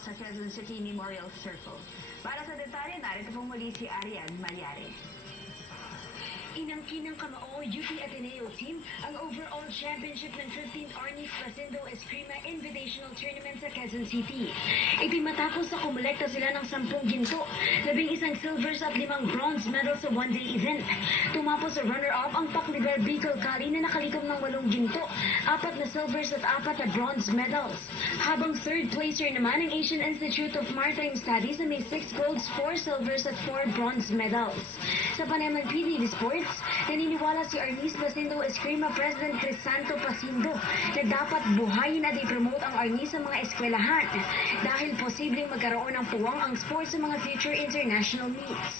sa Quezon City Memorial Circle. Para sa detalye, narito pong muli si Arian Malyari. Inangkin ng Kamao UP Ateneo team ang overall championship ng 15th Arnis Basindo Eskrima Invitational Tournament sa Quezon City. Ito'y matapos na kumulekta sila ng 10 ginto, 11 silvers at 5 bronze medals sa one-day event. Tumapos sa runner-up ang Pakliber Bicol Cali na nakalikom ng 8 ginto, 4 na silvers at 4 na bronze medals. Habang third placer naman ang Asian Institute of Maritime Studies na may 6 golds, 4 silvers at 4 bronze medals. Sa panayam ng PTV Sports, naniniwala si Arnis Basindo Eskrima President Crisanto Pasindo na dapat buhayin at i-promote ang Arnis sa mga eskwelahan dahil posibleng magkaroon ng puwang ang sports sa mga future international meets.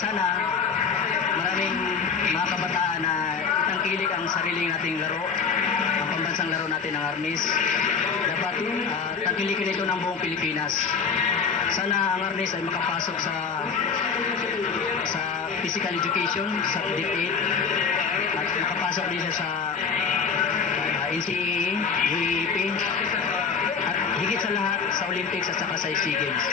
Sana maraming mga kabataan na itangkilik ang sariling nating laro, ang pambansang laro natin ng Arnis. Dapat tangkilikin ito ng buong Pilipinas. Sana ang Arnis ay makapasok sa physical education, sa DepEd, at makapasok din siya sa NCAA, UAAP, at higit sa lahat sa Olympics at saka sa SEA Games.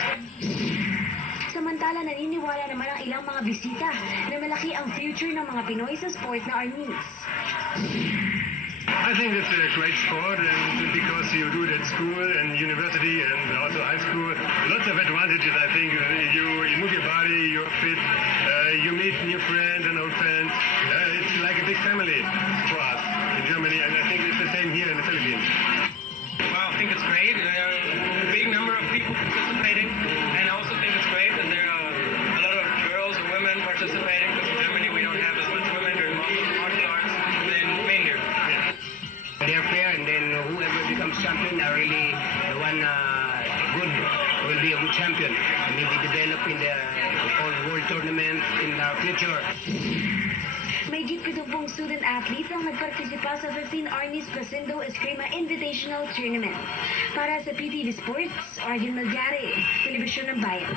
Samantala, naniniwala naman ang ilang mga bisita na malaki ang future ng mga Pinoy sa sport na Arnis. I think it's a great sport, and because you do it at school and university and also high school, lots of advantages. I think you move your body, you're fit, you meet new friends and old friends. It's like a big family for us in Germany, and I think it's the same here in the Philippines. Well, I think it's great. There are a big number of people participating, and I also think it's great that there are a lot of girls and women participating, because in Germany we don't have as much women doing martial arts than men do. They're fair, and then whoever becomes champion are really the one good, will be a good champion, and maybe develop in the world tournament in the future. May git 70 student athletes ang nagpartisipa sa 15 Arnis Basindo Eskrima Invitational Tournament. Para sa PTV Sports, Arian Malyari, Telebisyon ng Bayan.